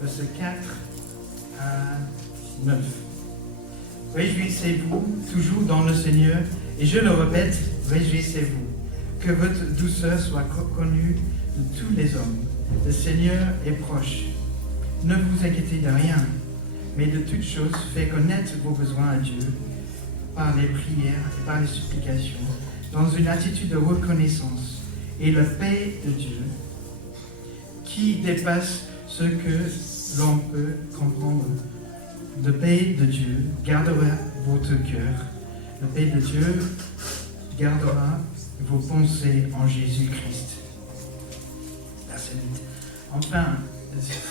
versets 4 à 9. Réjouissez-vous toujours dans le Seigneur, et je le répète, réjouissez-vous. Que votre douceur soit connue de tous les hommes. Le Seigneur est proche. Ne vous inquiétez de rien, mais de toutes choses, faites connaître vos besoins à Dieu par les prières et par les supplications, dans une attitude de reconnaissance. Et la paix de Dieu, qui dépasse ce que l'on peut comprendre, la paix de Dieu gardera votre cœur. La paix de Dieu gardera vos pensées en Jésus-Christ. Enfin,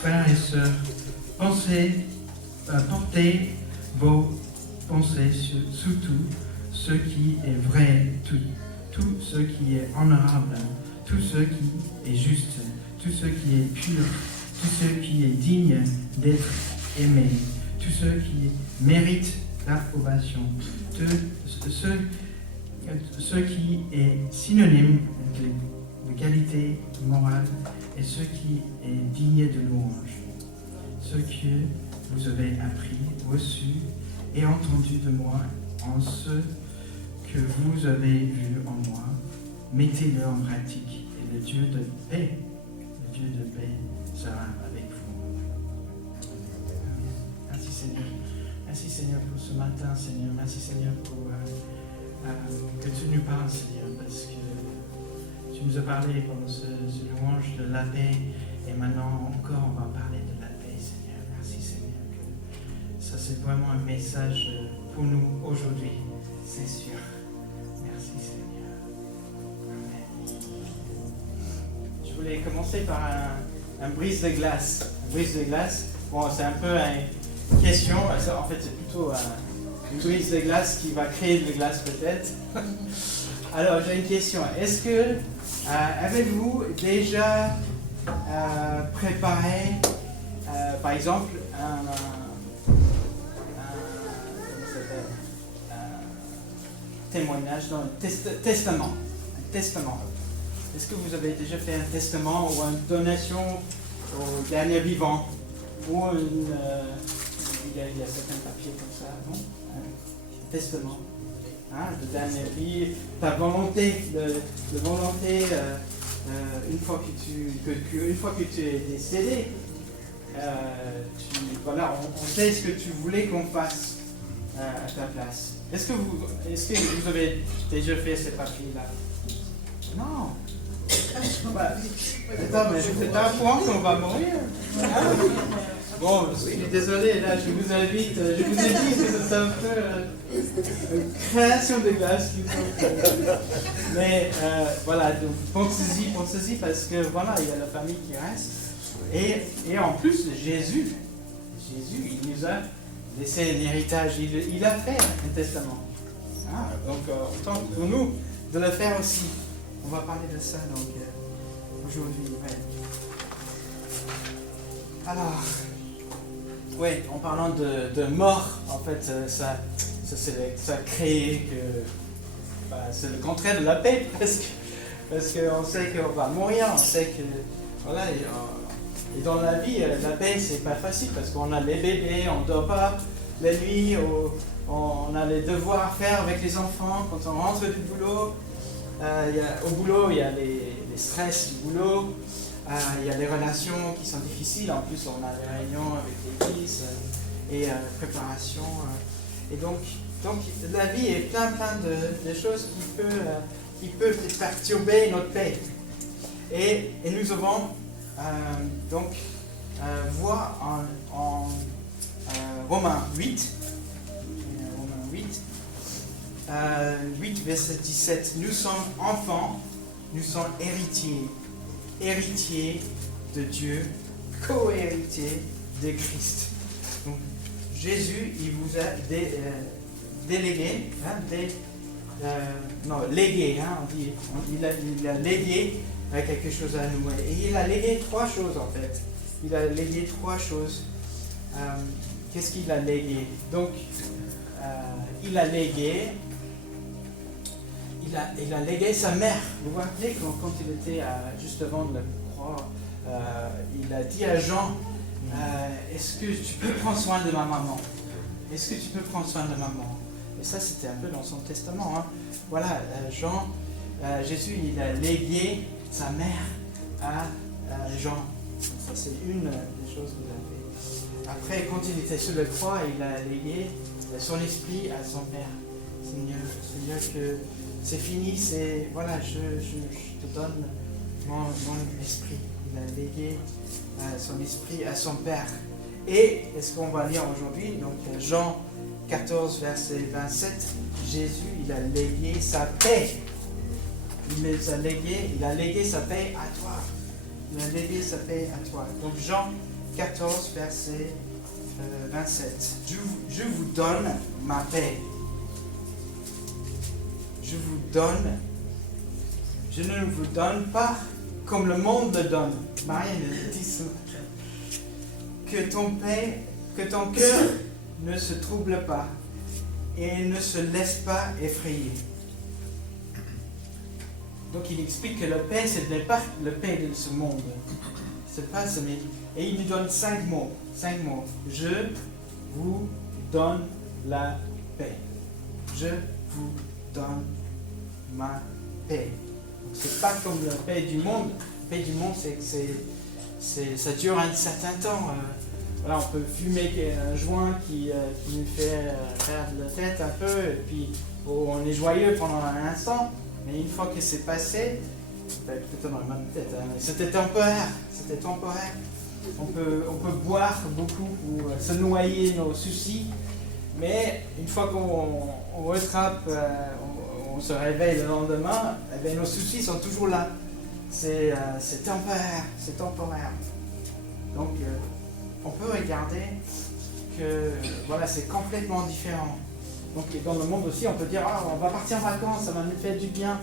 frères et sœurs, portez vos pensées sur tout ce qui est vrai, tout ce qui est honorable, tout ce qui est juste, tout ce qui est pur, tout ce qui est digne d'être aimé, tout ce qui mérite l'approbation, tout ce qui est synonyme de qualité morale et ce qui est digne de louange. Ce que vous avez appris, reçu et entendu de moi, en ce que vous avez vu en moi, mettez-le en pratique et le Dieu de paix sera avec vous. Amen. Merci Seigneur. Merci Seigneur pour ce matin, Seigneur. Merci Seigneur pour que tu nous parles, Seigneur, parce que tu nous as parlé pendant ce louange de la paix, et maintenant encore on va parler de la paix, Seigneur. Merci Seigneur, que ça c'est vraiment un message pour nous aujourd'hui, c'est sûr. Merci Seigneur. Amen. Je voulais commencer par un brise de glace. Un brise de glace, bon c'est un peu une question, en fait c'est plutôt une brise de glace qui va créer de la glace peut-être. Alors j'ai une question, est-ce que avez-vous déjà préparé par exemple un témoignage, non, un testament. Est-ce que vous avez déjà fait un testament ou une donation au dernier vivant ou il y a certains papiers comme ça, non? Un testament, de dernière vie, ta volonté, de volonté, une fois que tu es décédé, voilà, on sait ce que tu voulais qu'on fasse à ta place. Est-ce que vous avez déjà fait ces papiers-là? Non. Attends, mais c'est pas un point qu'on va mourir. Bon, je suis désolé, là, je vous invite, je vous ai dit que c'est un peu une création de glace. Mais voilà, donc pensez-y parce que voilà, il y a la famille qui reste. Et en plus, Jésus, il nous a laissé un héritage, il a fait un testament. Donc, autant pour nous de le faire aussi. On va parler de ça donc aujourd'hui. Ouais. Alors, oui, en parlant de mort, en fait, ça crée que c'est le contraire de la paix presque, parce qu'on sait qu'on va mourir, on sait que voilà, et dans la vie, la paix c'est pas facile parce qu'on a les bébés, on dort pas la nuit, on a les devoirs à faire avec les enfants quand on rentre du boulot. Au boulot, il y a les stress du boulot. Il y a des relations qui sont difficiles, en plus on a des réunions avec l'église et préparation. Et donc la vie est plein de choses qui peuvent perturber notre paix. Et nous avons voir en Romains 8, 8 verset 17, nous sommes enfants, nous sommes héritiers de Dieu, co-héritiers de Christ. Donc, Jésus, il vous a délégué, légué, on dit, il a légué quelque chose à nous. Et il a légué 3 choses en fait. Il a légué 3 choses. Qu'est-ce qu'il a légué? Donc, il a légué sa mère. Vous vous rappelez quand il était juste devant la croix, il a dit à Jean, est-ce que tu peux prendre soin de ma maman? Est-ce que tu peux prendre soin de maman? Et ça, c'était un peu dans son testament. Hein. Voilà, Jésus, il a légué sa mère à Jean. Ça, c'est une des choses qu'il a fait. Après, quand il était sur la croix, il a légué son esprit à son Père. Seigneur, que c'est fini, voilà, je te donne mon esprit. Il a légué son esprit à son Père. Et, est-ce qu'on va lire aujourd'hui, donc Jean 14, verset 27, Jésus, il a légué sa paix. Il a légué sa paix à toi. Il a légué sa paix à toi. Donc Jean 14, verset 27. Je vous donne ma paix. Je ne vous donne pas comme le monde le donne. Marie le dit souvent. Que ton cœur ne se trouble pas et ne se laisse pas effrayer. Donc il explique que la paix, ce n'est pas la paix de ce monde. C'est pas ce mais et il nous donne 5 mots. 5 mots. Je vous donne la paix. Je vous donne ma paix. Donc c'est pas comme la paix du monde. La paix du monde, c'est que ça dure un certain temps. Voilà, on peut fumer un joint qui nous fait perdre la tête un peu, et puis on est joyeux pendant un instant, mais une fois que c'est passé, peut-être dans la même tête, hein, mais c'était temporaire. On peut boire beaucoup pour se noyer nos soucis, mais une fois qu'on rattrape, on se réveille le lendemain, eh bien, nos soucis sont toujours là. C'est temporaire. Donc, on peut regarder que voilà, c'est complètement différent. Donc dans le monde aussi, on peut dire on va partir en vacances, ça va nous faire du bien.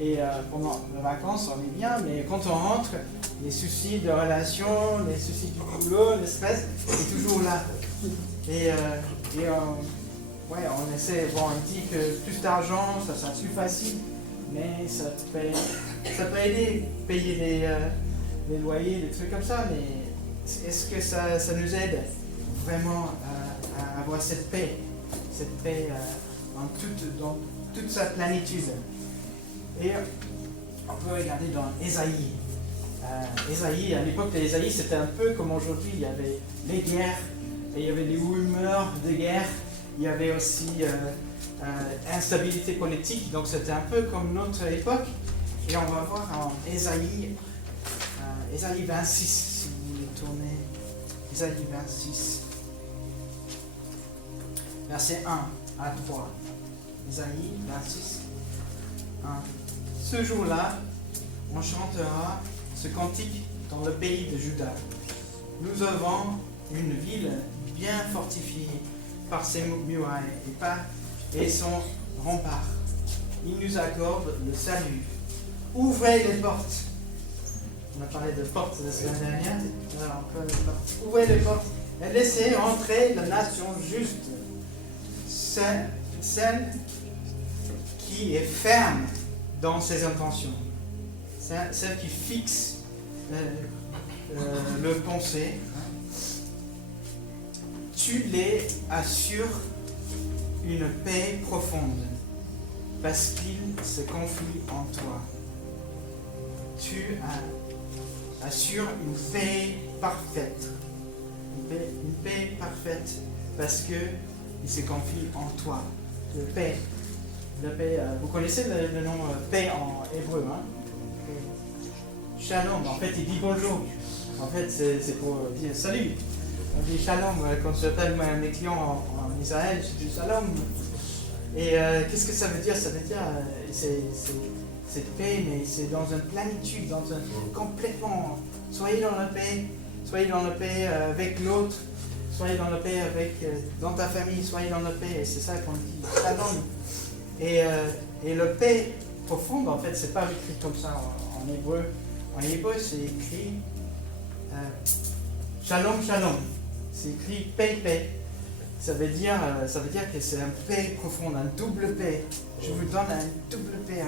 Et pendant les vacances, on est bien, mais quand on rentre, les soucis de relation, les soucis du boulot, le stress, c'est toujours là. Et on essaie, on dit que plus d'argent, ça sera plus facile, mais ça peut aider, payer les loyers, des trucs comme ça, mais est-ce que ça nous aide vraiment à avoir cette paix dans toute sa plénitude? Et on peut regarder dans Ésaïe. Ésaïe, à l'époque d'Ésaïe, c'était un peu comme aujourd'hui. Il y avait les guerres, et il y avait des rumeurs de guerre, il y avait aussi instabilité politique, donc c'était un peu comme notre époque. Et on va voir en Ésaïe 26, si vous voulez tourner. Ésaïe 26, verset 1 à 3. Ésaïe 26, 1. Ce jour-là, on chantera ce cantique dans le pays de Juda. Nous avons une ville bien fortifiée par ses murailles et son rempart. Il nous accorde le salut. Ouvrez les portes. On a parlé de portes la semaine dernière. Ouvrez les portes et laissez entrer la nation juste, celle qui est ferme dans ses intentions, celle qui fixe le pensée. Tu les assures une paix profonde parce qu'ils se confient en toi. Tu assures une paix parfaite. Une paix parfaite parce qu'ils se confient en toi. La paix, vous connaissez le nom paix en hébreu, hein? Shalom, en fait il dit bonjour. En fait c'est pour dire salut. On dit shalom quand j'appelle mes clients en Israël, je dis shalom. Et qu'est-ce que ça veut dire? Ça veut dire c'est paix, mais c'est dans une plénitude, complètement. Soyez dans la paix avec l'autre, soyez dans la paix dans ta famille, soyez dans la paix, et c'est ça qu'on dit shalom. Et la paix profonde, en fait, c'est pas écrit comme ça en hébreu. En hébreu, c'est écrit shalom, shalom. C'est écrit paix, paix. Ça veut dire que c'est une paix profonde, une double paix. Je vous donne une double paix,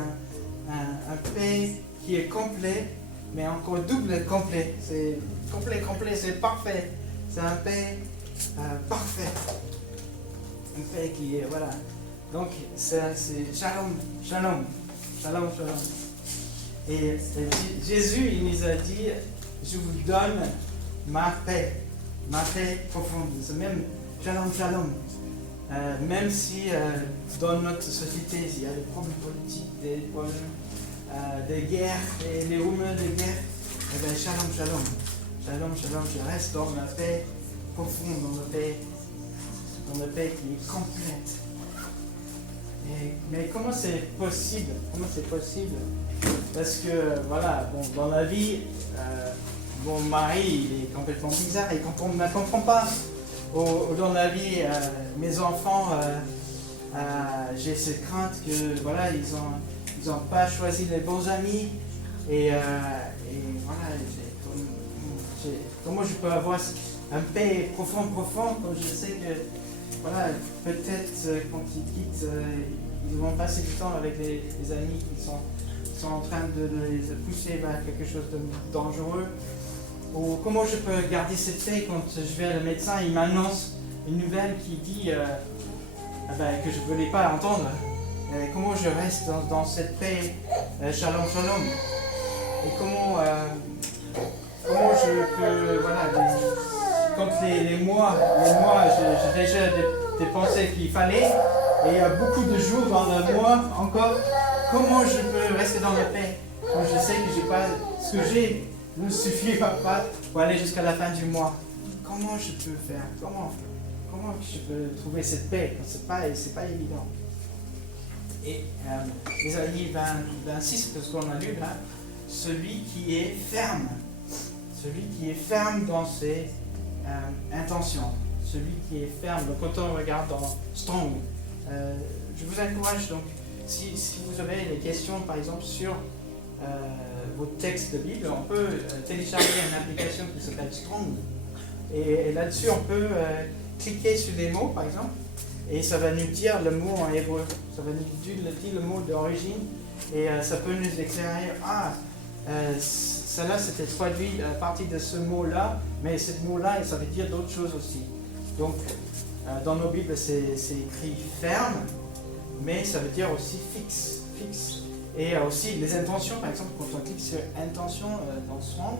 un paix qui est complet, mais encore double complet. C'est complet, c'est parfait. C'est un paix parfait. Un paix qui est, voilà. Donc, c'est shalom, shalom, shalom, shalom. Et Jésus, il nous a dit, je vous donne ma paix profonde. C'est même shalom, shalom. Même si dans notre société, il y a des problèmes politiques, des problèmes de guerre, et les rumeurs de guerre, eh bien, shalom, shalom. Shalom, shalom, je reste dans la paix profonde, dans la paix qui est complète. Mais comment c'est possible? Parce que, voilà, bon, dans la vie, mon mari, il est complètement bizarre, il ne me comprend pas. Dans la vie, mes enfants, j'ai cette crainte que, voilà, ils ont pas choisi les bons amis. Et voilà, comment je peux avoir un paix profond, quand je sais que, voilà, peut-être quand ils quittent, ils vont passer du temps avec les amis qui sont en train de les pousser vers quelque chose de dangereux. Ou comment je peux garder cette paix quand je vais à le médecin, il m'annonce une nouvelle qui dit que je ne voulais pas entendre. Comment je reste dans cette paix, shalom, shalom. Et comment je peux, voilà, quand les mois, j'ai déjà des pensées qu'il fallait, et il y a beaucoup de jours dans le mois encore, comment je peux rester dans la paix quand je sais que j'ai pas ce que j'ai ne suffira pas pour aller jusqu'à la fin du mois. Comment je peux faire? Comment je peux trouver cette paix? C'est pas évident. Et Ésaïe 26, ce qu'on a lu là, celui qui est ferme dans ses intentions, celui qui est ferme. Donc, quand on regarde dans Strong, je vous encourage donc, si vous avez des questions par exemple sur vos textes de Bible, on peut télécharger une application qui s'appelle Strong. Et là-dessus, on peut cliquer sur des mots, par exemple, et ça va nous dire le mot en hébreu. Ça va nous dire le mot d'origine, et ça peut nous éclairer. Celle-là, c'était traduit à partir de ce mot-là, mais ce mot-là, ça veut dire d'autres choses aussi. Donc, dans nos Bibles, c'est écrit ferme, mais ça veut dire aussi fixe. Et aussi les intentions, par exemple, quand on clique sur intention dans Strong,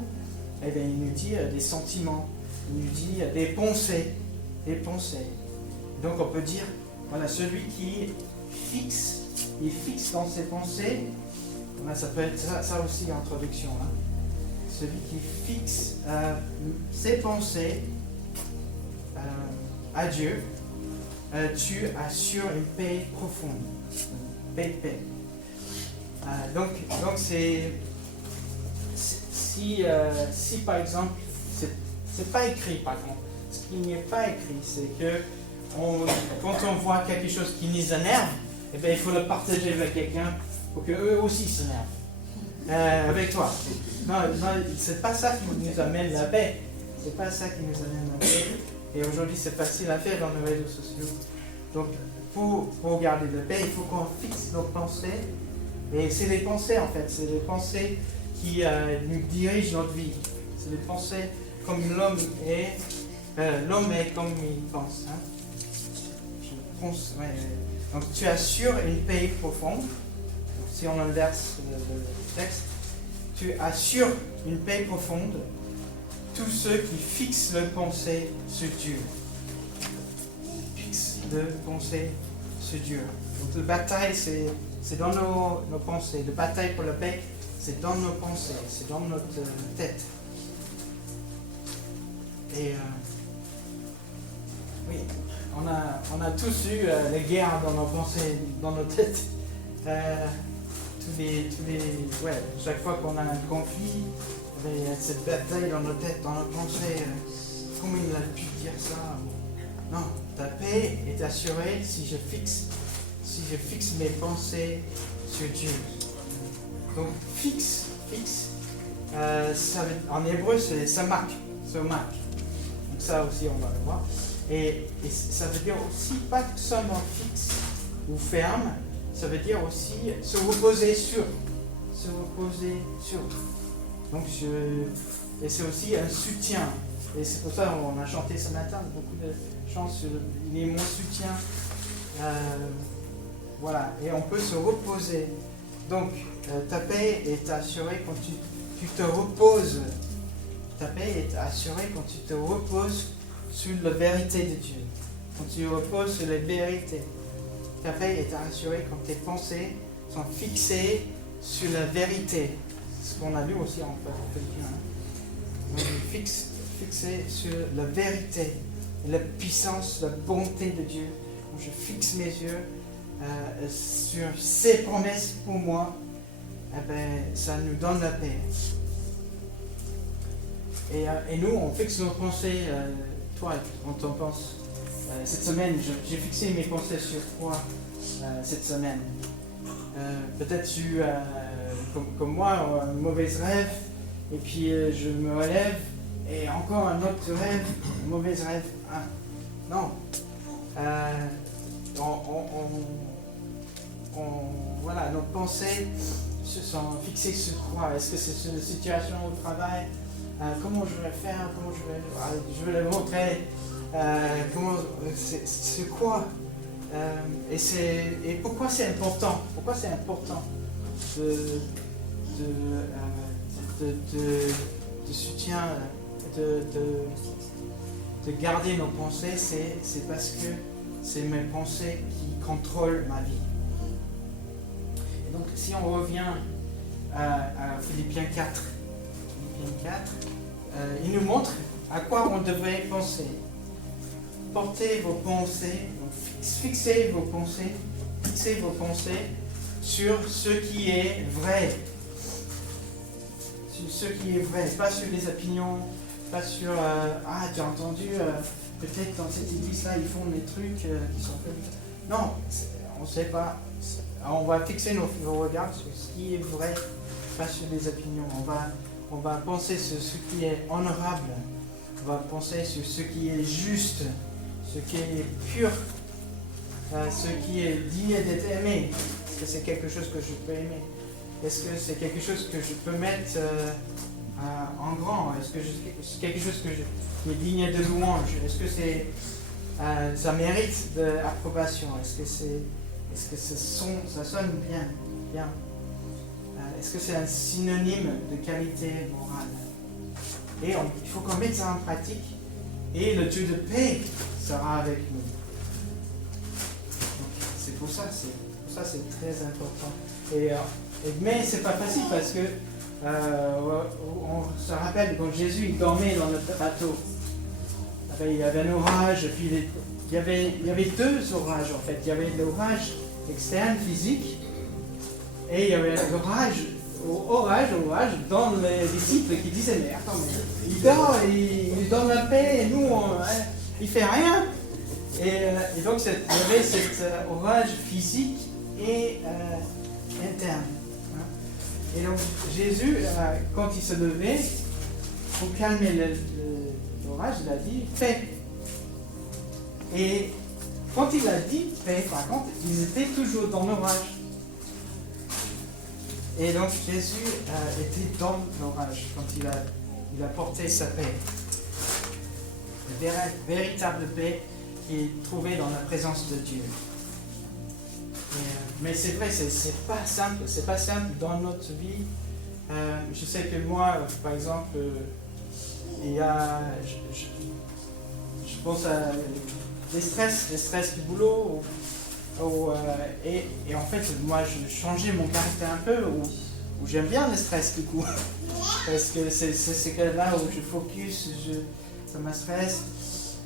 eh bien, il nous dit des sentiments, il nous dit des pensées. Donc on peut dire, voilà, celui qui fixe dans ses pensées, voilà, ça peut être ça aussi en traduction. Hein. Celui qui fixe ses pensées à Dieu, tu assures une paix profonde, une paix. Donc c'est si par exemple c'est pas écrit, par contre, ce qui n'est pas écrit, c'est que quand on voit quelque chose qui nous énerve, eh bien, il faut le partager avec quelqu'un pour qu'eux aussi s'énervent avec toi. Non, c'est pas ça qui nous amène la paix. C'est pas ça qui nous amène la paix. Et aujourd'hui, c'est facile à faire dans les réseaux sociaux. Donc, pour garder la paix, il faut qu'on fixe nos pensées. Et c'est les pensées, en fait. C'est les pensées qui nous dirigent notre vie. C'est les pensées comme l'homme est. L'homme est comme il pense. Hein. Donc, tu assures une paix profonde. Donc, si on inverse le texte, tu assures une paix profonde. Tous ceux qui fixent leur pensée sur Dieu. Fixent leur pensée sur Dieu. Donc, la bataille, c'est dans nos pensées. La bataille pour la paix, c'est dans nos pensées, c'est dans notre tête. Et oui, on a tous eu les guerres dans nos pensées, dans nos têtes. Chaque fois qu'on a un conflit, il y a cette bataille dans nos têtes, dans nos pensées. Comment il a pu dire ça? Non, ta paix est assurée si je fixe mes pensées sur Dieu. Donc fixe, en hébreu c'est samak. Donc ça aussi on va le voir. Et ça veut dire aussi pas seulement fixe ou ferme, ça veut dire aussi se reposer sur. Donc et c'est aussi un soutien. Et c'est pour ça qu'on a chanté ce matin beaucoup de chants sur il est mon soutien. Voilà, et on peut se reposer. Donc ta paix est assurée quand tu te reposes. Ta paix est assurée quand tu te reposes sur la vérité de Dieu. Quand tu reposes sur les vérités. Ta paix est assurée quand tes pensées sont fixées sur la vérité. C'est ce qu'on a lu aussi en Philippiens. Fixé sur la vérité, la puissance, la bonté de Dieu. Donc je fixe mes yeux sur ses promesses pour moi. Ça nous donne la paix. Et nous, on fixe nos pensées. Toi, on t'en pense. Cette semaine, j'ai fixé mes pensées sur quoi cette semaine. Peut-être tu, comme moi, un mauvais rêve, et puis je me relève, et encore un autre rêve, un mauvais rêve. Non. Voilà, nos pensées se sont fixées sur quoi? Est-ce que c'est sur une situation au travail? Comment je vais faire? Comment je vais le montrer? C'est quoi? Et pourquoi c'est important? Pourquoi c'est important de soutien, de garder nos pensées? C'est parce que c'est mes pensées qui contrôlent ma vie. Et donc, si on revient à Philippiens 4, il nous montre à quoi on devrait penser. Portez vos pensées, fixez vos pensées sur ce qui est vrai. Sur ce qui est vrai, pas sur les opinions, pas sur tu as entendu, peut-être dans cette église-là, ils font des trucs qui sont faits. Non, on ne sait pas. On va fixer nos regards sur ce qui est vrai, pas sur les opinions. On va penser sur ce qui est honorable. On va penser sur ce qui est juste, ce qui est pur, ce qui est digne d'être aimé. Est-ce que c'est quelque chose que je peux aimer? Est-ce que c'est quelque chose que je peux mettre en grand? Est-ce que c'est quelque chose qui est digne de louange? Est-ce que ça mérite d'approbation? Est-ce que ça sonne bien? Est-ce que c'est un synonyme de qualité morale? Et il faut qu'on mette ça en pratique. Et le Dieu de paix sera avec nous. Donc, c'est pour ça c'est très important. Mais c'est pas facile parce que on se rappelle quand Jésus il dormait dans le bateau. Il y avait un orage, puis il y avait deux orages en fait. Il y avait l'orage externe, physique, et il y avait l'orage dans les disciples qui disaient mais attends, il dort, il donne la paix et nous il fait rien. Et donc il y avait cet orage physique et interne. Et donc Jésus, quand il se levait, pour calmer l'orage, il a dit paix. Et quand il a dit paix, par contre, ils étaient toujours dans l'orage. Et donc Jésus était dans l'orage quand il a porté sa paix. La véritable paix qui est trouvée dans la présence de Dieu. Mais c'est vrai, c'est pas simple dans notre vie. Je sais que moi, par exemple, il y a, je pense à des stress du boulot, et en fait, moi, je changeais mon caractère un peu, où j'aime bien le stress du coup, parce que c'est là où je focus, ça me stresse.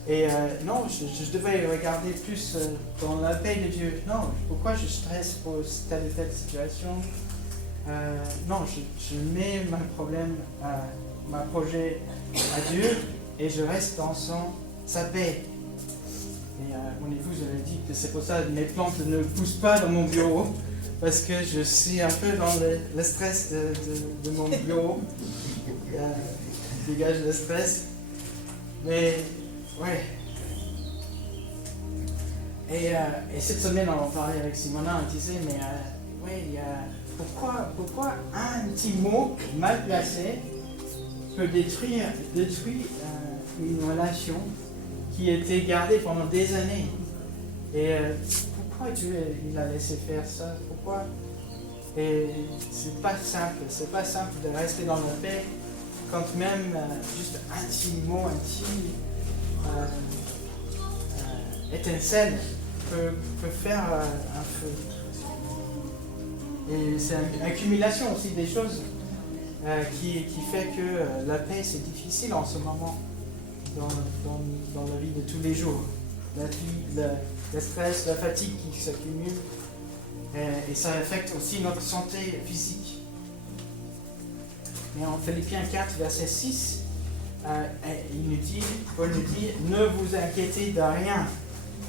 Et non, je devrais regarder plus dans la paix de Dieu. Non, pourquoi je stresse pour telle ou telle situation? Non, je mets mon problème, ma projet à Dieu et je reste dans sa paix. Et mon épouse avait dit que c'est pour ça que mes plantes ne poussent pas dans mon bureau, parce que je suis un peu dans le stress de mon bureau. Dégage le stress. Mais ouais. Et cette semaine, on en parlait avec Simona, on disait, mais ouais, pourquoi un petit mot mal placé peut détruire une relation qui a été gardée pendant des années. Et pourquoi Dieu il a laissé faire ça? Pourquoi? Et c'est pas simple de rester dans la paix quand même juste un petit mot, un petit étincelle peut faire un feu. Et c'est une accumulation aussi des choses qui fait que la paix c'est difficile en ce moment dans la vie de tous les jours. Le stress, la fatigue qui s'accumule et ça affecte aussi notre santé physique. Mais en Philippiens 4, verset 6, Paul nous dit, ne vous inquiétez de rien,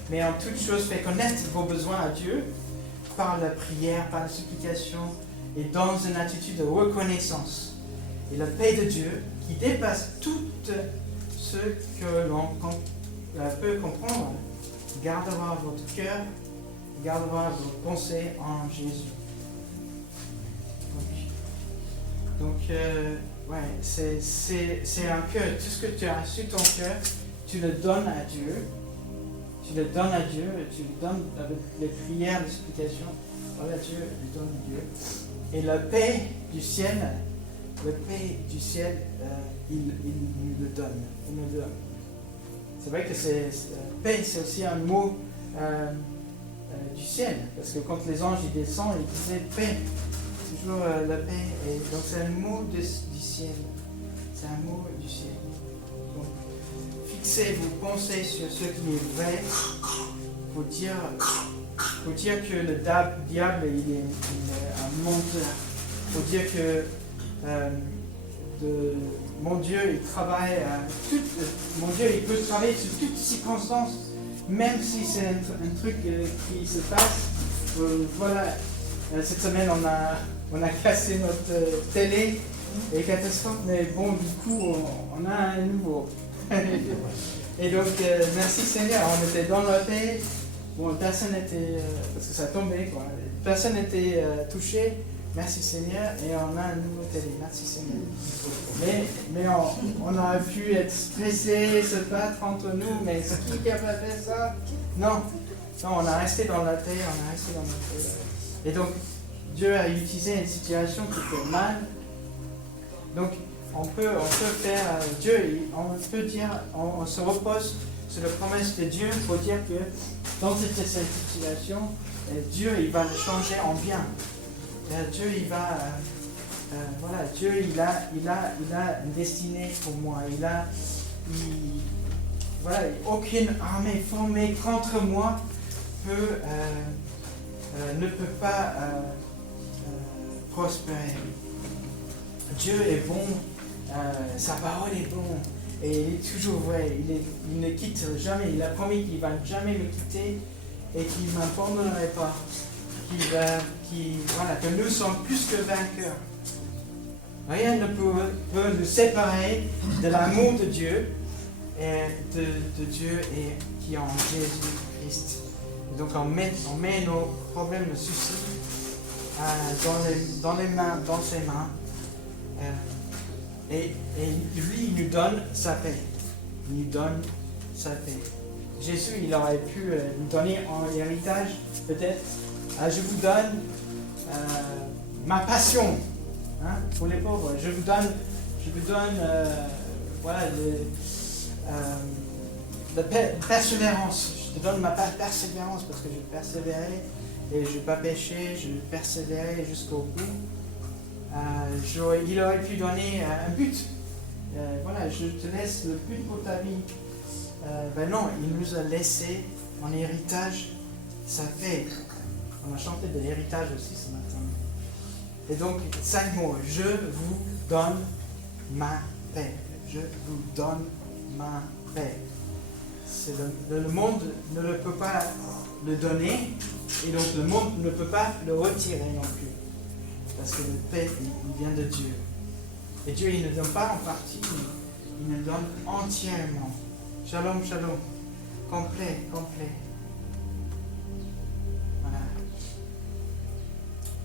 mais en toute chose faites connaître vos besoins à Dieu par la prière, par la supplication et dans une attitude de reconnaissance. Et la paix de Dieu, qui dépasse tout ce que l'on peut comprendre, gardera votre cœur, gardera vos pensées en Jésus. Donc c'est un cœur. Tout ce que tu as sur ton cœur, tu le donnes à Dieu. Tu le donnes à Dieu, tu le donnes avec les prières, les supplications. Voilà, Dieu le donne à Dieu. Et la paix du ciel, il nous le donne. Il nous le donne. C'est vrai que paix, c'est aussi un mot du ciel. Parce que quand les anges y descendent, ils disaient paix. Toujours la paix. Et donc c'est un mot du ciel. C'est un mot du ciel. Donc, fixez vos pensées sur ce qui est vrai. Faut dire que le diable il est un menteur. Faut dire que mon Dieu il travaille mon Dieu il peut travailler sur toutes circonstances, même si c'est un truc qui se passe. Voilà, cette semaine on a cassé notre télé et catastrophe, mais bon du coup on a un nouveau. Et donc merci Seigneur, on était dans la paix. Bon, personne n'était, parce que ça tombait quoi, personne n'était touché. Merci Seigneur, et on a un nouveau télé. Merci Seigneur. Mais on aurait pu être stressé, se battre entre nous, mais c'est qui a pas fait ça? Non, on a resté dans la paix, Et donc, Dieu a utilisé une situation qui fait mal. Donc, on peut faire, on peut dire, on se repose sur la promesse de Dieu pour dire que dans cette situation, Dieu il va le changer en bien. Dieu il va, Dieu il a une destinée pour moi. Aucune armée formée contre moi ne peut pas prospérer. Dieu est bon, sa parole est bonne et il est toujours vrai. Il ne quitte jamais. Il a promis qu'il ne va jamais me quitter et qu'il ne m'abandonnerait pas. Que nous sommes plus que vainqueurs. Rien ne peut nous séparer de l'amour de Dieu et de Dieu et qui est en Jésus-Christ. Donc on met nos problèmes, nos soucis dans ses mains. Et lui, il nous donne sa paix. Il nous donne sa paix. Jésus, il aurait pu nous donner en héritage, peut-être. Je vous donne ma passion pour les pauvres. Je vous donne la persévérance. Je te donne ma persévérance parce que je persévérais et je ne vais pas pécher, je persévérais jusqu'au bout. Il aurait pu donner un but. Je te laisse le but pour ta vie. Non, il nous a laissé en héritage sa paix. On a chanté de l'héritage aussi ce matin. Et donc, 5 mots. Je vous donne ma paix. Je vous donne ma paix. Le monde ne le peut pas le donner, et donc le monde ne peut pas le retirer non plus. Parce que la paix, il vient de Dieu. Et Dieu, il ne donne pas en partie, il nous donne entièrement. Shalom, shalom. Complet. Voilà.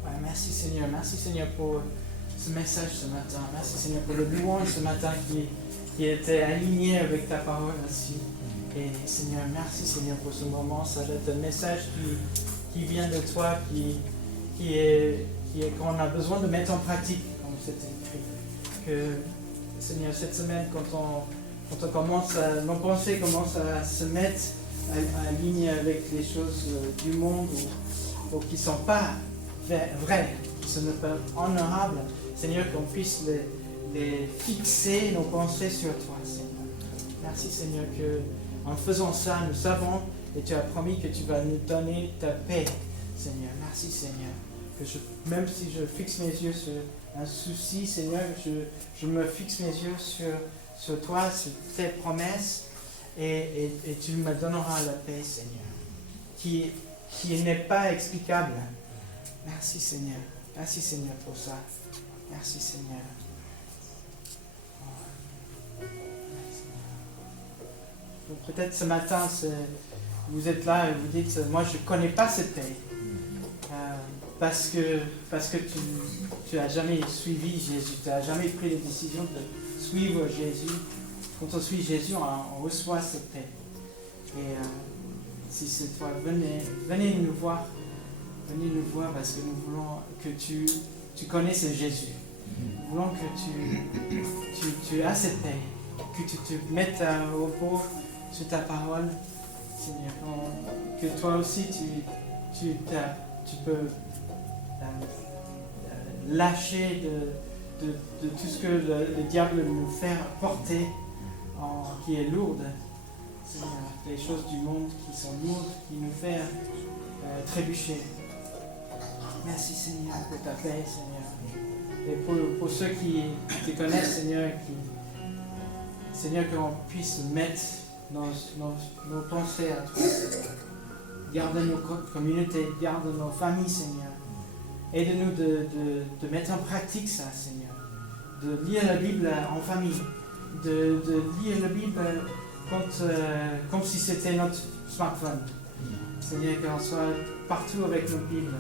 Ouais, merci Seigneur pour ce message ce matin. Merci Seigneur pour le louange ce matin qui était aligné avec ta parole aussi. Et Seigneur, merci Seigneur pour ce moment. Ça va être un message qui vient de toi, qu'on a besoin de mettre en pratique, comme c'est écrit. Que Seigneur, cette semaine, quand on commence nos pensées commencent à se mettre à ligne avec les choses du monde ou qui ne sont pas vraies, qui ne sont pas honorables, Seigneur, qu'on puisse les fixer nos pensées sur toi, Seigneur. Merci Seigneur qu'en faisant ça, nous savons et tu as promis que tu vas nous donner ta paix, Seigneur. Merci Seigneur. Même si je fixe mes yeux sur un souci, Seigneur, je me fixe mes yeux sur toi, sur tes promesses et tu me donneras la paix, Seigneur, qui n'est pas explicable. Merci Seigneur. Merci Seigneur pour ça. Merci Seigneur. Donc, peut-être ce matin, vous êtes là et vous dites, moi je ne connais pas cette paix. Parce que tu n'as jamais suivi Jésus, tu n'as jamais pris la décision de suivre Jésus. Quand on suit Jésus, on reçoit cette paix. Et si c'est toi, venez nous voir. Venez nous voir parce que nous voulons que tu connaisses Jésus. Nous voulons que tu as cette paix, que tu te mettes au repos sur ta parole, Seigneur. Que toi aussi tu peux lâcher de tout ce que le diable nous fait porter, qui est lourde. Seigneur, les choses du monde qui sont lourdes, qui nous font trébucher. Merci Seigneur pour ta paix, Seigneur. Et pour ceux qui te connaissent, Seigneur, qu'on puisse mettre nos pensées à toi. Garde nos communautés, garde nos familles, Seigneur. Aide-nous de mettre en pratique ça, Seigneur. De lire la Bible en famille. De lire la Bible comme si c'était notre smartphone. Seigneur, qu'on soit partout avec nos Bibles.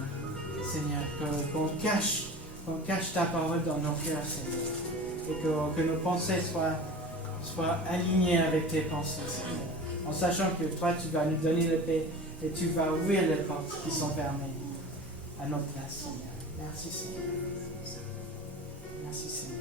Seigneur, qu'on cache ta parole dans nos cœurs, Seigneur. Et que nos pensées soient alignées avec tes pensées, Seigneur. En sachant que toi, tu vas nous donner la paix et tu vas ouvrir les portes qui sont fermées à notre place, Seigneur. Merci, Seigneur. Merci, Seigneur.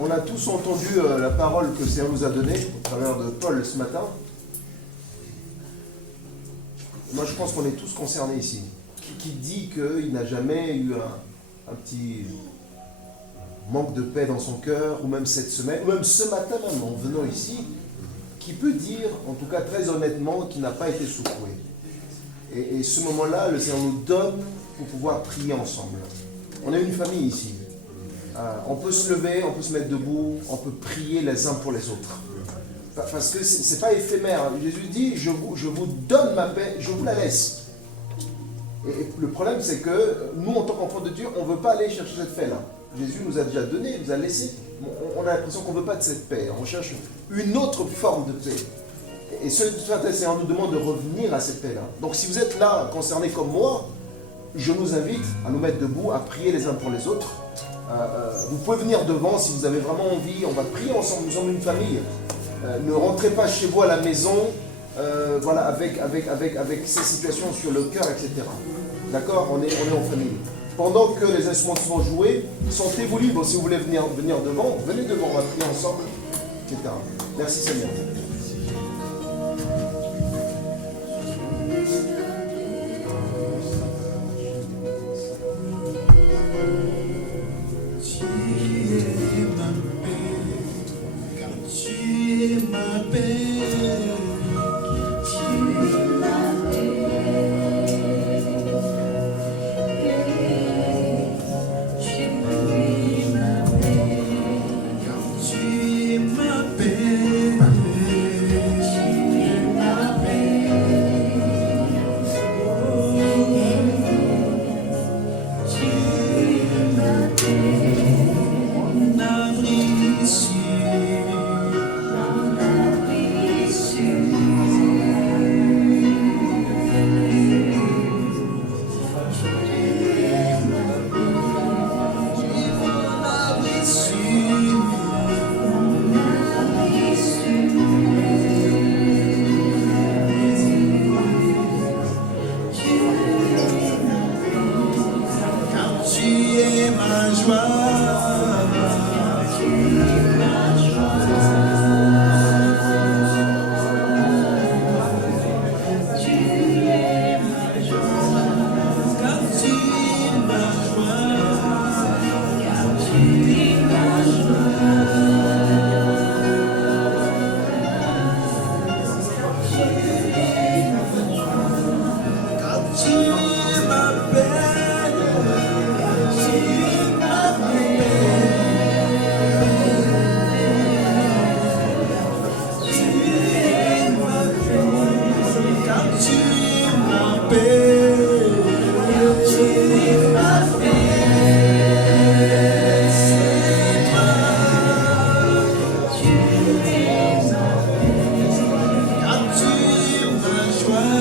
On a tous entendu la parole que le Seigneur nous a donnée au travers de Paul ce matin. Moi, je pense qu'on est tous concernés ici. Qui dit qu'il n'a jamais eu un petit manque de paix dans son cœur, ou même cette semaine, ou même ce matin même, en venant ici, qui peut dire, en tout cas très honnêtement, qu'il n'a pas été secoué. Et ce moment-là, le Seigneur nous donne pour pouvoir prier ensemble. On est une famille ici. On peut se lever, on peut se mettre debout, on peut prier les uns pour les autres. Parce que ce n'est pas éphémère. Jésus dit, je vous donne ma paix, je vous la laisse. Et le problème, c'est que nous, en tant qu'enfants de Dieu, on ne veut pas aller chercher cette paix-là. Jésus nous a déjà donné, nous a laissé. On a l'impression qu'on ne veut pas de cette paix. On cherche une autre forme de paix. Et ce Saint-Seigneur nous demande de revenir à cette paix-là. Donc si vous êtes là, concernés comme moi, je nous invite à nous mettre debout, à prier les uns pour les autres. Vous pouvez venir devant si vous avez vraiment envie. On va prier ensemble, nous sommes une famille. Ne rentrez pas chez vous à la maison voilà, avec ces situations sur le cœur, etc. D'accord, on est en famille. Pendant que les instruments sont joués, sentez-vous libre. Si vous voulez venir devant, venez devant, on va prier ensemble, etc. Merci Seigneur. Ma paix. es ma joie.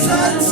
Puissance,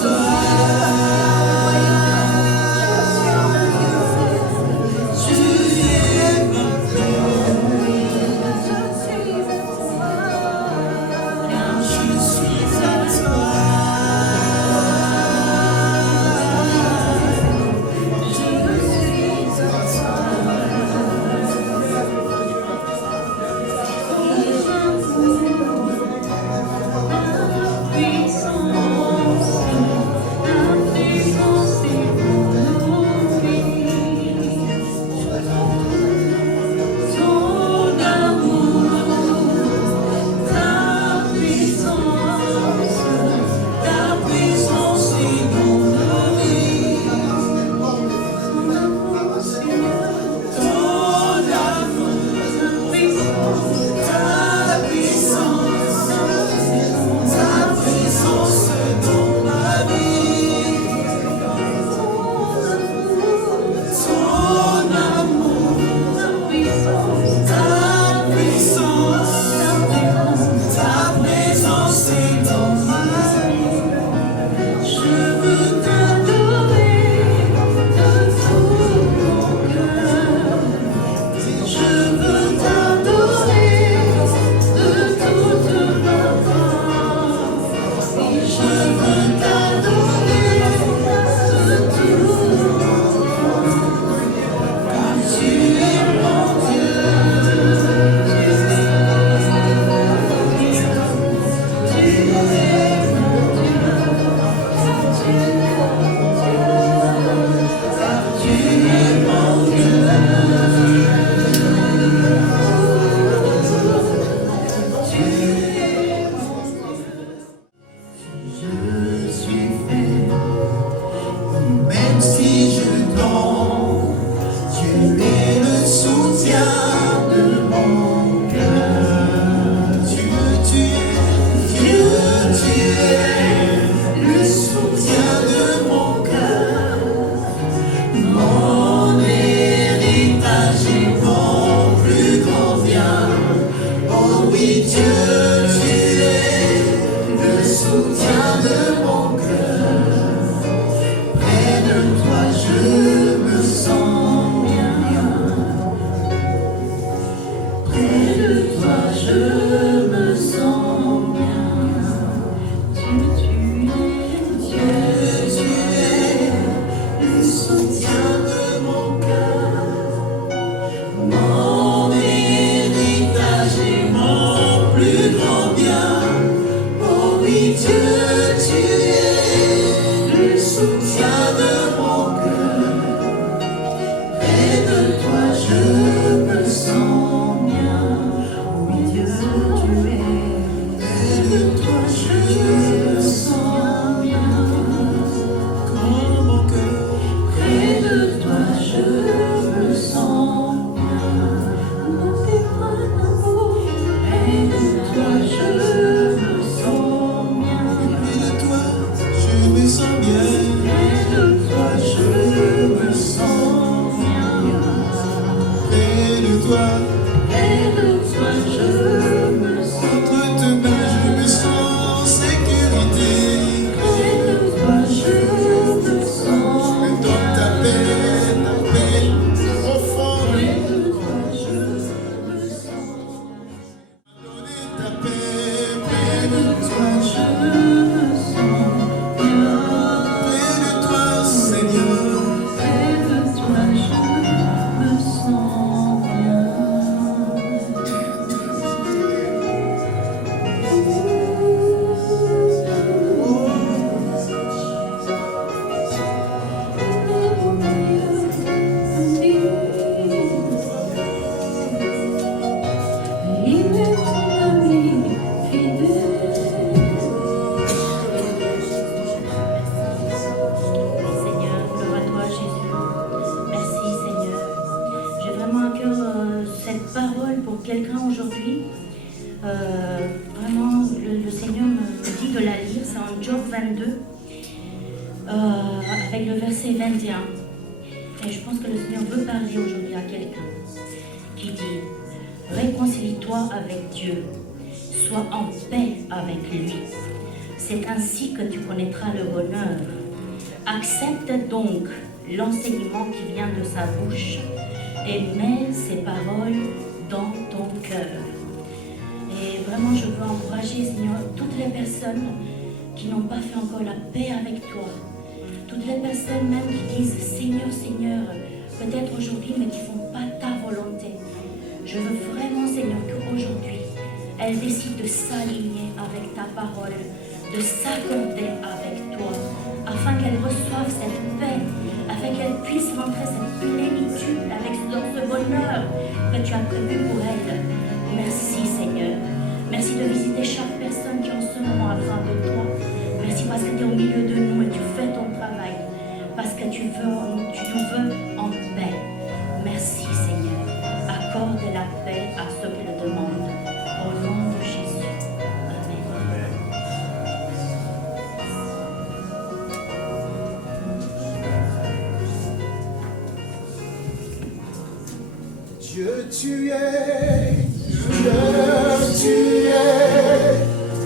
sens bien. Près de toi, je me sens bien. Près de toi, je me sens. Entre tes mains, je me sens en sécurité. Près de toi, je me sens. Je me donne ta paix profonde. Près de toi, je me sens. Donner ta paix. Près de toi, je me sens bien. Près de toi, Seigneur. Près de toi, je me sens bien. Seigneur, gloire à toi, Jésus. Merci, Seigneur. J'ai vraiment à cœur cette parole pour quelqu'un aujourd'hui. Vraiment, le Seigneur me dit de la lire. C'est en Job 22, avec le verset 21. Et je pense que le Seigneur veut parler aujourd'hui à quelqu'un qui dit: réconcilie-toi avec Dieu, sois en paix avec lui. C'est ainsi que tu connaîtras le bonheur. Accepte donc l'enseignement qui vient de sa bouche et mets ses paroles dans ton cœur. Et vraiment, je veux encourager, Seigneur, toutes les personnes qui n'ont pas fait encore la paix avec toi. Toutes les personnes même qui disent Seigneur, Seigneur, peut-être aujourd'hui, mais qui ne font pas ta volonté. Je veux vraiment, Seigneur, qu'aujourd'hui, elles décident de s'aligner avec ta parole, de s'accorder avec toi, afin qu'elles reçoivent cette paix, afin qu'elles puissent rentrer cette plénitude avec dans ce bonheur que tu as prévu pour elles. Merci, Seigneur. Merci de visiter chaque personne qui est en ce moment à travers de toi. Merci parce que tu es au milieu de nous et tu fais ton travail. Parce que tu nous veux en paix. Merci, Seigneur. Accorde la paix à ceux qui le demandent. Au nom de Jésus. Amen. Dieu, tu es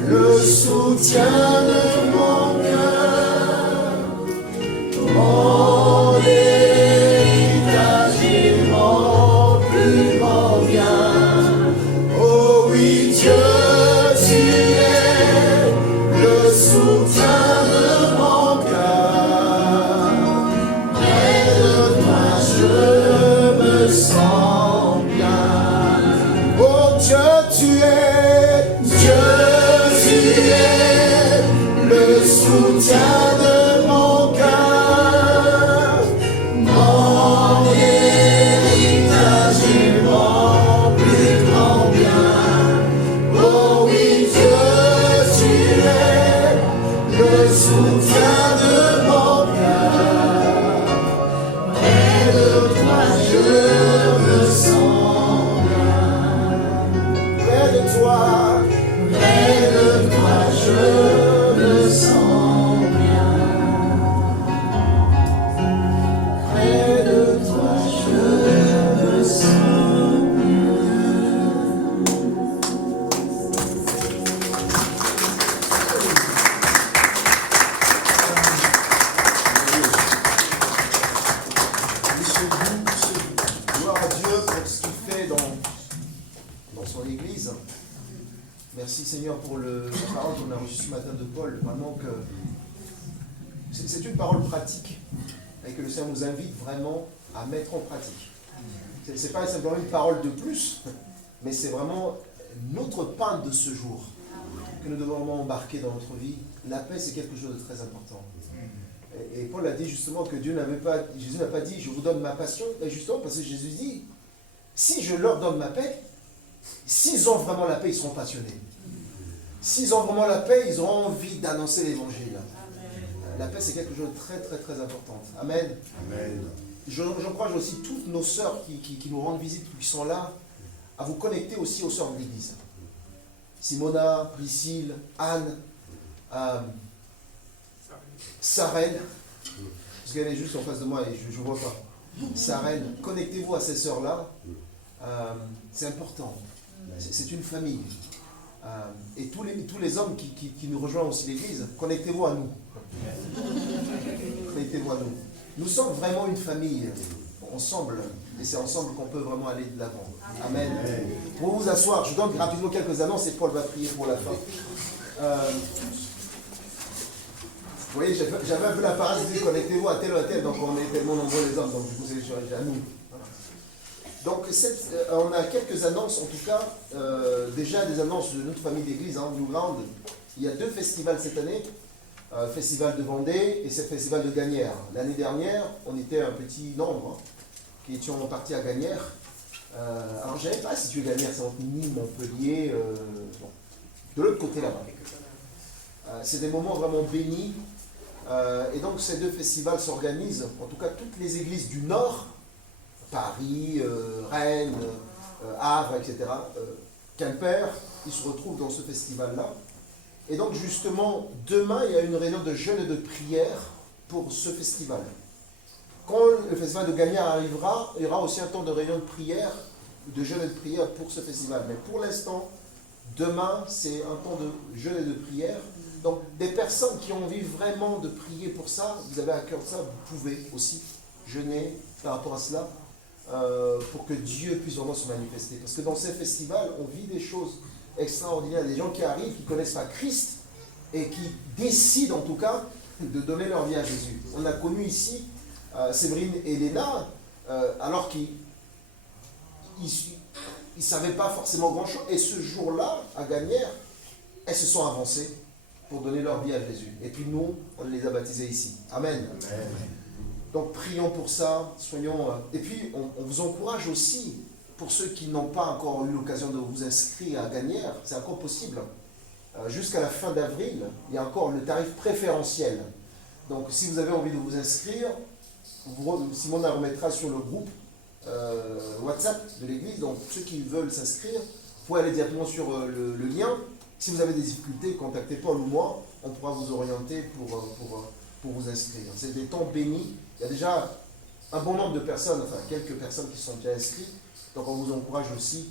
le soutien de mon cœur, mon héritage et mon plus grand bien. Oh oui, Dieu, tu es le soutien de mon cœur. Près de toi, je me sens bien. Oh Dieu, tu es le soutien de mon cœur, mon héritage et mon plus grand bien. Oh oui, Dieu, tu es le soutien de mon cœur. Près de toi, je me sens bien. Près de toi, je me sens bien. Près de toi, je me sens Gloire à Dieu pour ce qu'il fait dans son Église. Merci Seigneur pour la parole qu'on a reçue ce matin de Paul. Vraiment que c'est une parole pratique et que le Seigneur nous invite vraiment à mettre en pratique. Ce n'est pas simplement une parole de plus, mais c'est vraiment notre pain de ce jour que nous devons vraiment embarquer dans notre vie. La paix, c'est quelque chose de très important. Et Paul a dit justement que Jésus n'a pas dit « je vous donne ma passion », mais justement parce que Jésus dit « si je leur donne ma paix, s'ils ont vraiment la paix, ils seront passionnés. S'ils ont vraiment la paix, ils auront envie d'annoncer l'évangile. » La paix, c'est quelque chose de très, très, très important. Amen. Amen. J'encourage aussi toutes nos sœurs qui nous rendent visite ou qui sont là, à vous connecter aussi aux sœurs de l'Église. Simona, Priscille, Anne, Sarel, parce qu'elle est juste en face de moi et je ne vois pas. Sarel, connectez-vous à ces sœurs-là. C'est important. C'est une famille. Et tous les hommes qui nous rejoignent aussi l'église, connectez-vous à nous. Connectez-vous à nous. Nous sommes vraiment une famille, ensemble. Et c'est ensemble qu'on peut vraiment aller de l'avant. Amen. Pour vous asseoir, je donne rapidement quelques annonces et Paul va prier pour la fin. Vous voyez, j'avais un peu la parade de dire connectez-vous à tel ou à tel, donc on est tellement nombreux les hommes, donc du coup c'est à nous. Donc on a quelques annonces, en tout cas, déjà des annonces de notre famille d'église, New Ground. Il y a 2 festivals cette année, Festival de Vendée et ce Festival de Gagnères. L'année dernière, on était un petit nombre qui étions partis à Gagnères. Alors je ne savais pas si tu es Gagnères, c'est entre Nîmes, Montpellier, bon, de l'autre côté là-bas. C'est des moments vraiment bénis. Et donc ces 2 festivals s'organisent, en tout cas toutes les églises du Nord, Paris, Rennes, Havre, etc., Quimper, ils se retrouvent dans ce festival-là. Et donc justement, demain, il y a une réunion de jeûne et de prière pour ce festival. Quand le festival de Gagnères arrivera, il y aura aussi un temps de réunion de prière, de jeûne et de prière pour ce festival. Mais pour l'instant, demain, c'est un temps de jeûne et de prière. Donc, des personnes qui ont envie vraiment de prier pour ça, vous avez à cœur de ça, vous pouvez aussi jeûner par rapport à cela, pour que Dieu puisse vraiment se manifester. Parce que dans ces festivals, on vit des choses extraordinaires, des gens qui arrivent, qui ne connaissent pas Christ, et qui décident en tout cas de donner leur vie à Jésus. On a connu ici Séverine et Léna, alors qu'ils ne savaient pas forcément grand-chose, et ce jour-là, à Gagnères, elles se sont avancées pour donner leur vie à Jésus. Et puis nous, on les a baptisés ici. Amen. Amen. Donc prions pour ça, soyons... Et puis on vous encourage aussi, pour ceux qui n'ont pas encore eu l'occasion de vous inscrire à Gagnères, c'est encore possible. Jusqu'à la fin d'avril, il y a encore le tarif préférentiel. Donc si vous avez envie de vous inscrire, Simon la remettra sur le groupe WhatsApp de l'église. Donc ceux qui veulent s'inscrire, vous pouvez aller directement sur le lien. Si vous avez des difficultés, contactez Paul ou moi, on pourra vous orienter pour vous inscrire. C'est des temps bénis. Il y a déjà un bon nombre de personnes, enfin quelques personnes qui sont déjà inscrites. Donc on vous encourage aussi,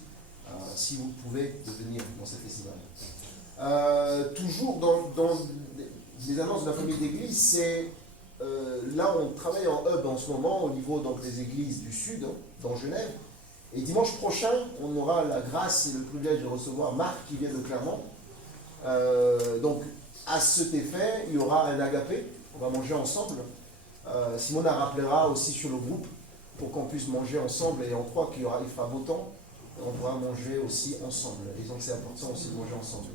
si vous pouvez, de venir dans ce festival. Toujours dans les annonces de la famille d'église, c'est là on travaille en hub en ce moment au niveau donc, des églises du Sud, dans Genève. Et dimanche prochain, on aura la grâce et le privilège de recevoir Marc qui vient de Clermont. Donc à cet effet, il y aura un agapé, on va manger ensemble. Simone la rappellera aussi sur le groupe pour qu'on puisse manger ensemble et on croit qu'il fera beau temps, on pourra manger aussi ensemble. Et donc c'est important aussi de manger ensemble.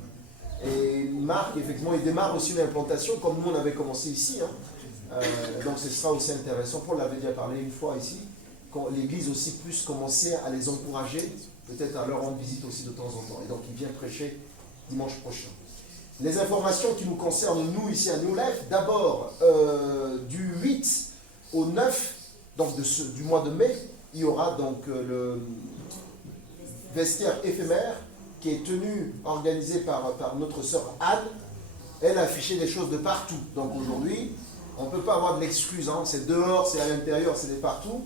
Et Marc, effectivement, il démarre aussi une implantation comme nous on avait commencé ici. Donc ce sera aussi intéressant. Paul l'avait déjà parlé une fois ici. Quand l'Église aussi puisse commencer à les encourager, peut-être à leur rendre visite aussi de temps en temps. Et donc il vient prêcher dimanche prochain. Les informations qui nous concernent, nous, ici à New Life, d'abord, du 8 au 9, donc du mois de mai, il y aura donc le vestiaire éphémère qui est organisé par notre sœur Anne. Elle a affiché des choses de partout. Donc aujourd'hui, on ne peut pas avoir de l'excuse, hein. C'est dehors, c'est à l'intérieur, c'est de partout.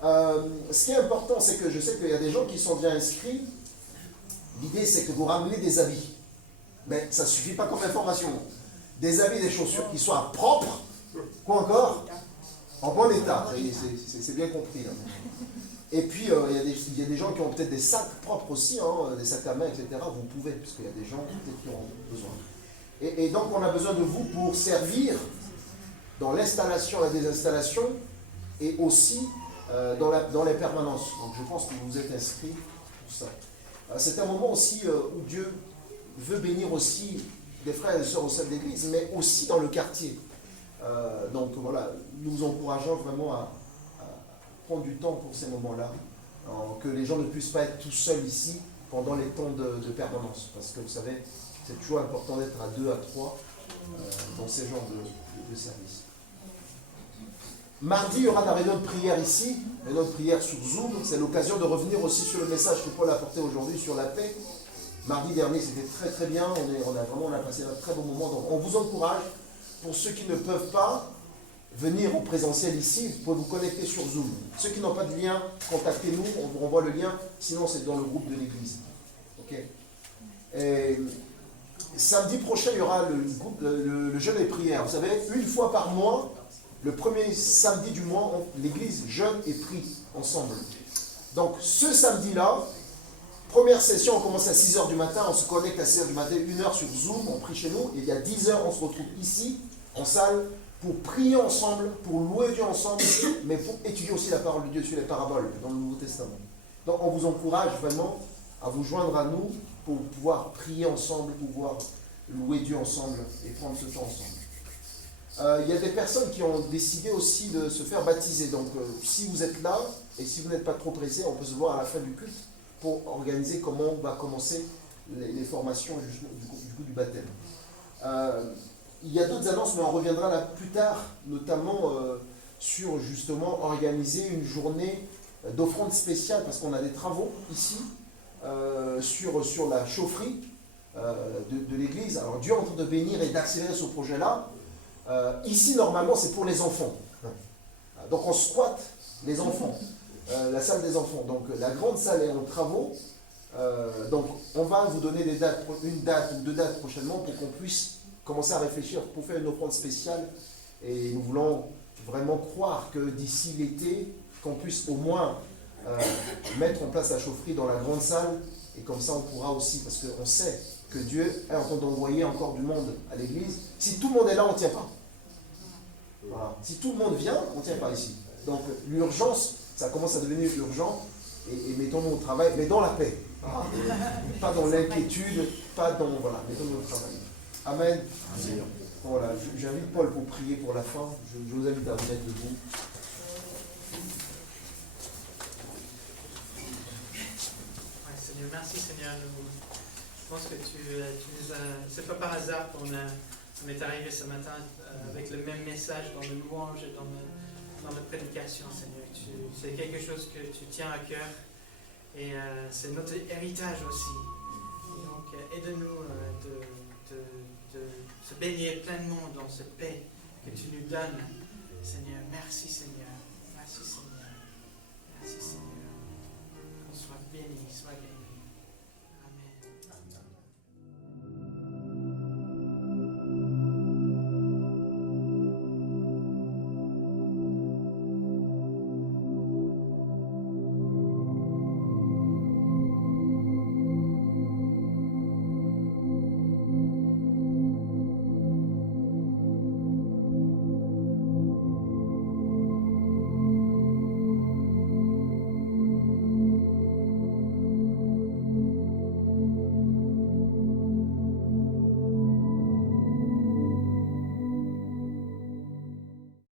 Ce qui est important, c'est que je sais qu'il y a des gens qui sont déjà inscrits. L'idée, c'est que vous ramenez des habits. Mais ça ne suffit pas comme information. Des habits, des chaussures qui soient propres. Quoi encore? En bon état. C'est bien compris. Hein. Et puis, il y a des gens qui ont peut-être des sacs propres aussi, hein, des sacs à main, etc. Vous pouvez, parce qu'il y a des gens peut-être qui en ont besoin. Et donc, on a besoin de vous pour servir dans l'installation, la désinstallation, et aussi dans les permanences. Donc, je pense que vous êtes inscrits pour ça. C'est un moment aussi où Dieu veut bénir aussi des frères et sœurs au sein de l'Église, mais aussi dans le quartier. Donc voilà, nous vous encourageons vraiment à prendre du temps pour ces moments-là, que les gens ne puissent pas être tout seuls ici pendant les temps de permanence, parce que vous savez, c'est toujours important d'être à 2, à 3 dans ces genres de services. Mardi, il y aura la réunion de prière ici, réunion de prière sur Zoom. C'est l'occasion de revenir aussi sur le message que Paul a apporté aujourd'hui sur la paix. Mardi dernier, c'était très très bien. On a passé un très bon moment. Donc, on vous encourage pour ceux qui ne peuvent pas venir en présentiel ici, vous pouvez vous connecter sur Zoom. Ceux qui n'ont pas de lien, contactez-nous, on vous renvoie le lien, sinon c'est dans le groupe de l'église. Ok. Et samedi prochain, il y aura le jeûne et prière. Vous savez, une fois par mois, le premier samedi du mois, l'église jeûne et prie ensemble. Donc ce samedi-là, première session, on commence à 6h du matin, on se connecte à 6h du matin, 1h sur Zoom, on prie chez nous, et il y a 10h, on se retrouve ici, en salle, pour prier ensemble, pour louer Dieu ensemble, mais pour étudier aussi la parole de Dieu sur les paraboles dans le Nouveau Testament. Donc on vous encourage vraiment à vous joindre à nous pour pouvoir prier ensemble, pouvoir louer Dieu ensemble et prendre ce temps ensemble. Il y a des personnes qui ont décidé aussi de se faire baptiser. Donc si vous êtes là, et si vous n'êtes pas trop pressé, on peut se voir à la fin du culte pour organiser comment on va commencer les formations du baptême. Il y a d'autres annonces, mais on reviendra là plus tard, notamment sur justement organiser une journée d'offrande spéciale, parce qu'on a des travaux ici sur la chaufferie de l'église. Alors Dieu est en train de bénir et d'accélérer ce projet-là. Ici, normalement, c'est pour les enfants. Donc on squatte les enfants, la salle des enfants. Donc la grande salle est en travaux. Donc on va vous donner des dates, une date ou deux dates prochainement pour qu'on puisse commencer à réfléchir pour faire une offrande spéciale. Et nous voulons vraiment croire que d'ici l'été, qu'on puisse au moins mettre en place la chaufferie dans la grande salle. Et comme ça, on pourra aussi, parce qu'on sait que Dieu est en train d'envoyer encore du monde à l'église. Si tout le monde est là, on ne tient pas. Voilà. Si tout le monde vient, on ne tient pas ici. Donc l'urgence, ça commence à devenir urgent. Et mettons-nous au travail, mais dans la paix. Pas dans l'inquiétude, pas dans... Voilà, mettons-nous au travail. Amen. Amen. Voilà, j'invite Paul pour prier pour la fin. Je vous invite à vous mettre debout. Seigneur, merci Seigneur. Je pense que tu nous as... C'est pas par hasard qu'on est arrivé ce matin avec le même message dans le louange et dans la prédication, Seigneur. C'est quelque chose que tu tiens à cœur et c'est notre héritage aussi. Donc aide-nous de se baigner pleinement dans cette paix que tu nous donnes, Seigneur. Merci Seigneur. Merci Seigneur. Merci Seigneur. Qu'on soit béni, sois béni.